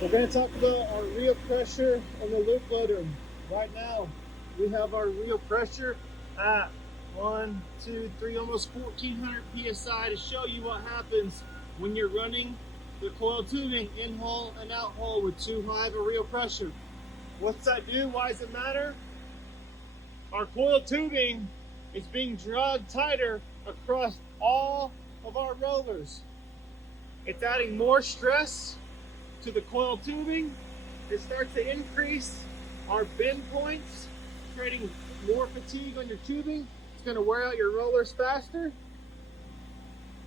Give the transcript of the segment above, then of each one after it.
We're going to talk about our reel pressure on the loop loader. Right now, we have our reel pressure at 1, 2, 3, almost 1400 psi to show you what happens when you're running the coil tubing in hole and out hole with too high of a reel pressure. What's that do? Why does it matter? Our coil tubing is being dragged tighter across all of our rollers. It's adding more stress to the coil tubing. It starts to increase our bend points, creating more fatigue on your tubing. It's going to wear out your rollers faster.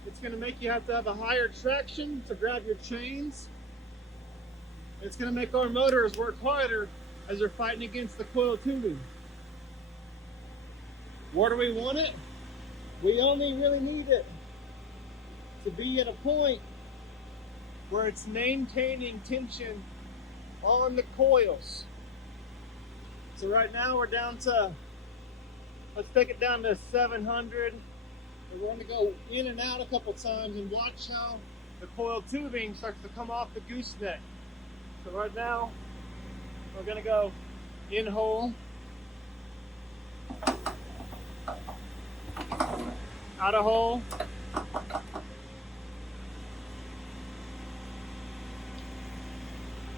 It's going to make you have to have a higher traction to grab your chains. It's going to make our motors work harder as they're fighting against the coil tubing. Where do we want it? We only really need it to be at a point where it's maintaining tension on the coils. So right now we're down to, let's take it down to 700. We're going to go in and out a couple times and watch how the coil tubing starts to come off the gooseneck. So right now we're going to go in hole, out of hole,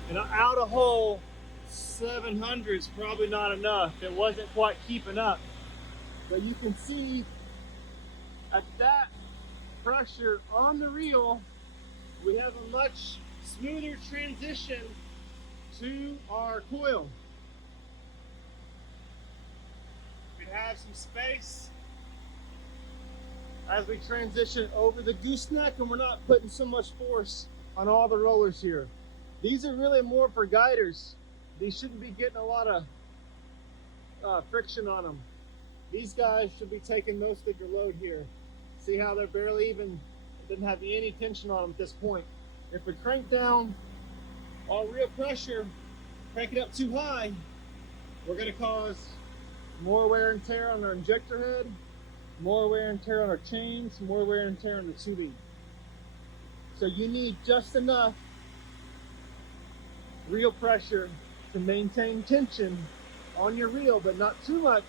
and out of hole. 700 is probably not enough. It wasn't quite keeping up. But you can see at that pressure on the reel, we have a much smoother transition to our coil. We have some space as we transition over the gooseneck, and we're not putting so much force on all the rollers here. These are really more for guiders. These shouldn't be getting a lot of friction on them. These guys should be taking most of your load here. See how they're barely even, didn't have any tension on them at this point. If we crank down our reel pressure, crank it up too high, we're going to cause more wear and tear on our injector head, more wear and tear on our chains, more wear and tear on the tubing. So you need just enough reel pressure to maintain tension on your reel, but not too much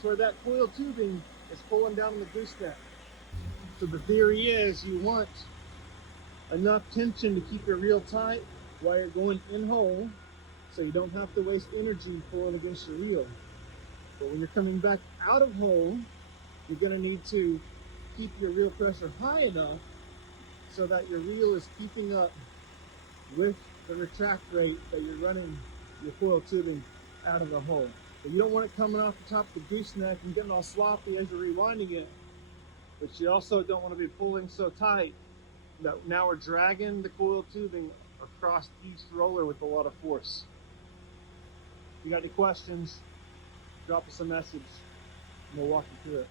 to where that coil tubing is pulling down on the gooseneck. So the theory is you want enough tension to keep your reel tight while you're going in hole, so you don't have to waste energy pulling against your reel. But when you're coming back out of hole, you're going to need to keep your reel pressure high enough so that your reel is keeping up with the retract rate that you're running your coil tubing out of the hole. But you don't want it coming off the top of the gooseneck and getting all sloppy as you're rewinding it. But you also don't want to be pulling so tight that now we're dragging the coil tubing across each roller with a lot of force. If you got any questions, drop us a message and we'll walk you through it.